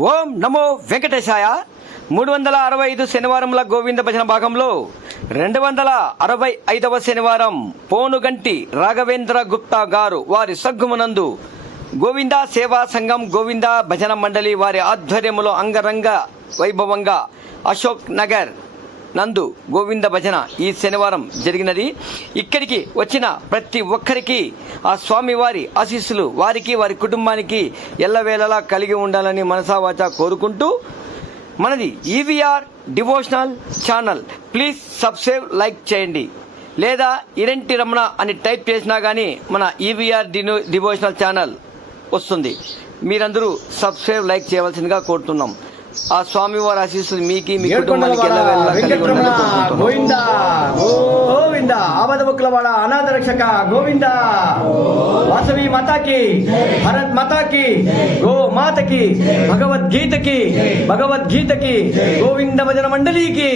ఓం నమో వెంకటేశాయ. 365 శనివారముల గోవింద భజన భాగంలో 265వ శనివారం పోనుగంటి రాఘవేంద్ర గుప్తా గారు వారి సగ్గుమునందు గోవింద సేవా సంఘం గోవింద భజన మండలి వారి ఆధ్వర్యంలో అంగరంగ వైభవంగా అశోక్ నగర్ నందు గోవింద భజన ఈ శనివారం జరిగినది. ఇక్కడికి వచ్చిన ప్రతి ఒక్కరికి ఆ స్వామివారి ఆశీస్సులు వారికి వారి కుటుంబానికి ఎల్లవేళలా కలిగి ఉండాలని మనసావాచ కోరుకుంటూ మనది EVR devotional channel please subscribe like చేయండి, లేదా ఇరెంటి రమణ అని టైప్ చేసినా కానీ మన ఈవీఆర్ డివోషనల్ ఛానల్ వస్తుంది. మీరందరూ సబ్స్క్రైబ్ లైక్ చేయవలసిందిగా కోరుతున్నాం. ఆ స్వామివారి ఆశీస్సులు మీకు మీ కుటుంబానికి గోవింద గోవింద ఆపదముక్కులవాడ అనాథ రక్షక గోవింద వాసవి మాతాకి భరత్ మాతాకి గో మాతకి భగవద్గీతకి గోవింద భజన మండలికి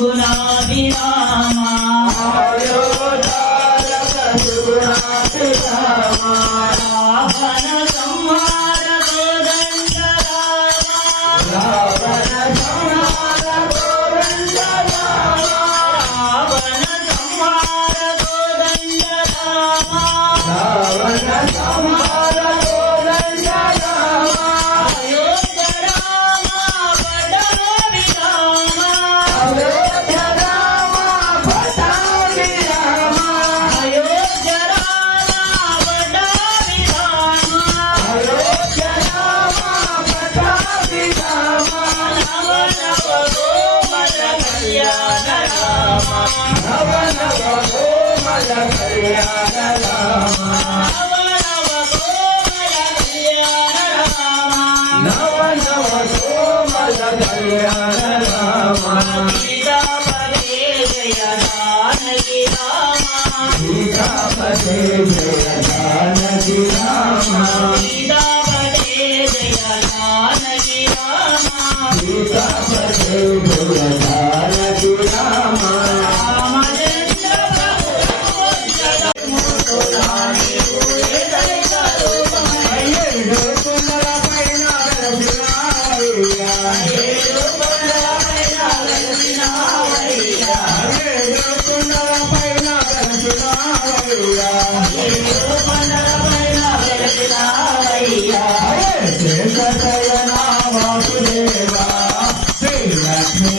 గుణాభిరామ नव नव कोमल कल्याण राम नव नव कोमल कल्याण राम सीतापते जय जानकी राम सीतापते जय जानकी राम सीतापते जय जानकी राम सीतापते जय जानकी राम रामचंद्र प्रभु जगत मुकुरानी पूरे जय करो ये कुंडला पैना रचनावैया ये कुंडला पैना रचनावैया ये कुंडला पैना रचनावैया ये कुंडला पैना रचनावैया हे सतयना वासुदेवा श्री लक्ष्मी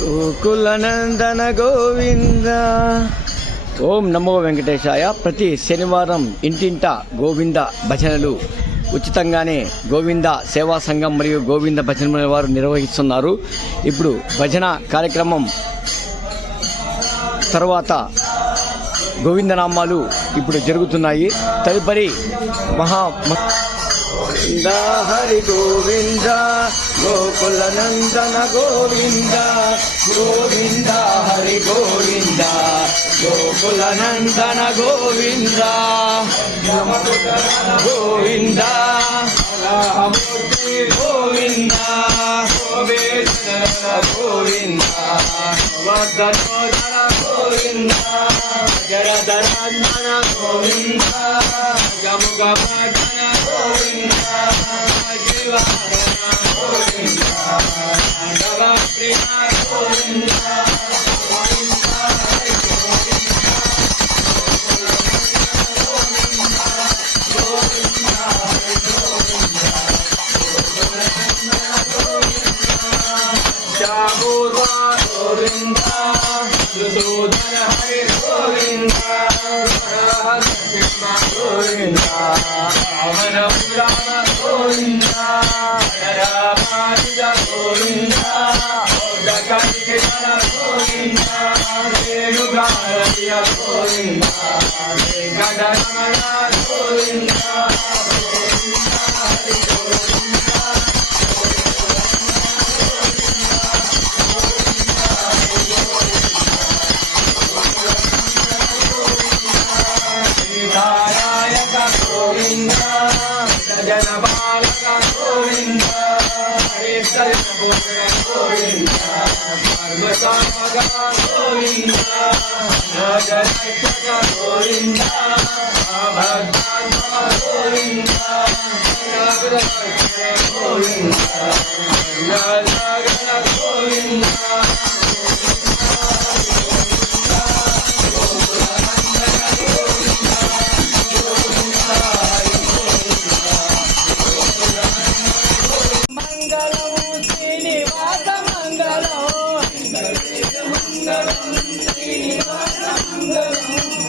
గోకులనందన గోవింద. ఓం నమో వెంకటేశాయ. ప్రతి శనివారం ఇంటింట గోవింద భజనలు ఉచితంగానే గోవింద సేవా సంఘం మరియు గోవింద భజన వారు నిర్వహిస్తున్నారు. ఇప్పుడు భజన కార్యక్రమం తర్వాత గోవిందనామాలు ఇప్పుడు జరుగుతున్నాయి. తదుపరి గోవింద హరి గోవింద గోకులనందన గోవింద గోవింద హరి గోవింద గోకులనందన గోవింద గోవింద గోవింద గోవింద గోవింద జరధర గోవింద జముగవర్ధన గోవింద జీవహరణ గోవింద నవప్రియ గోవింద గోవింద సుధర హరి గోవింద గోవింద అమర పురాణ గోవింద రామానుజ గోవింద గోవింద రేణుగారయ గోవింద గడరమణ గోవింద గోవింద జన బాలక గోవింద గోవింద పర్వతామగ గోవింద నగరక్షక గోవింద భద్రాత్మ గోవింద గోవింద గోవింద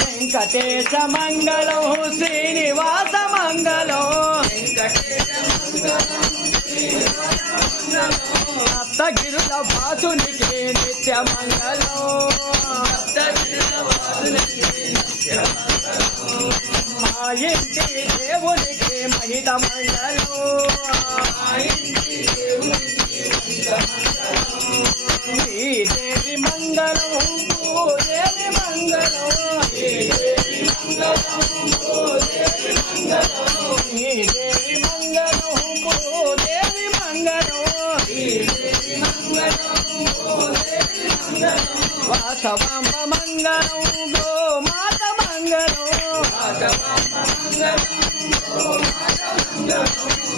వెంకటేశ మంగళం శ్రీనివాస మంగళం సప్తగిరుల వాసునికి నిత్య మంగళం మా ఇంటి దేవునికి మహిత మంగళం శ్రీదేవి మంగళం భూదేవి మంగళం శ్రీదేవి మంగళం భూదేవి మంగళం వాసవాంబ మంగళం గోమాత మంగళం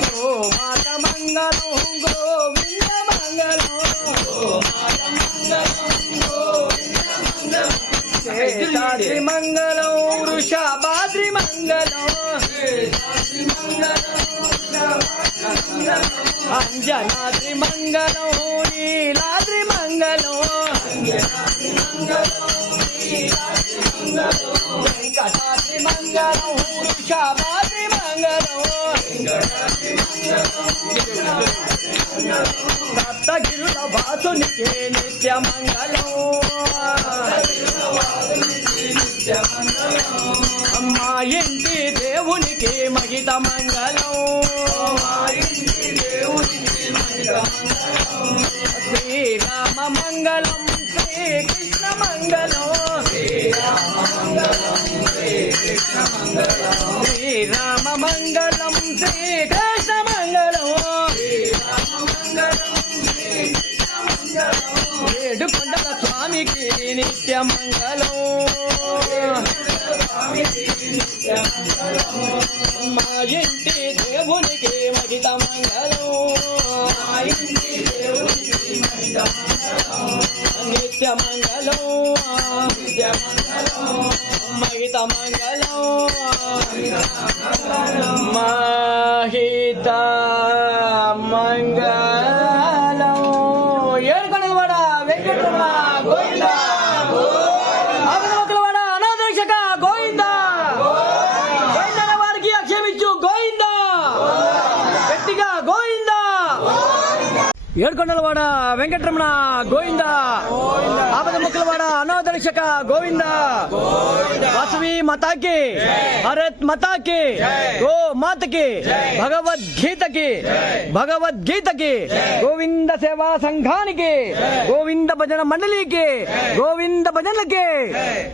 గోమాత మంగళం గోవింద మంగళం శేషాద్రి మంగళం వృషభాద్రి మంగళం అంజనాద్రి మంగళం నీలాద్రి మంగళం వెంకటాద్రి మంగళం వృషభాద్రి మంగళం సప్తగిరుల వాసునికి నిత్య మంగళం మా ఇంటి దేవునికి మహిత మంగళం శ్రీరామ మంగళం శ్రీకృష్ణ మంగళం శ్రీరామ మంగళం శ్రీకృష్ణ మంగళం ఏడుకొండల స్వామికి నిత్య మంగళం మా ఇంటి దేవునికి మహిత మంగళం నిత్య మంగళం మహిత మంగళం మహిత మంగళం ఏడుకొండలవాడ వెంకటరమణ గోవింద, ఆపద ముక్కలవాడ అనాథరక్షక గోవింద, వాసవి మాతాకి, భారత్ మాతాకి, గో మాతకి, భగవద్గీతకి, గోవింద సేవా సంఘానికి, గోవింద భజన మండలికి, గోవింద భజనలకి.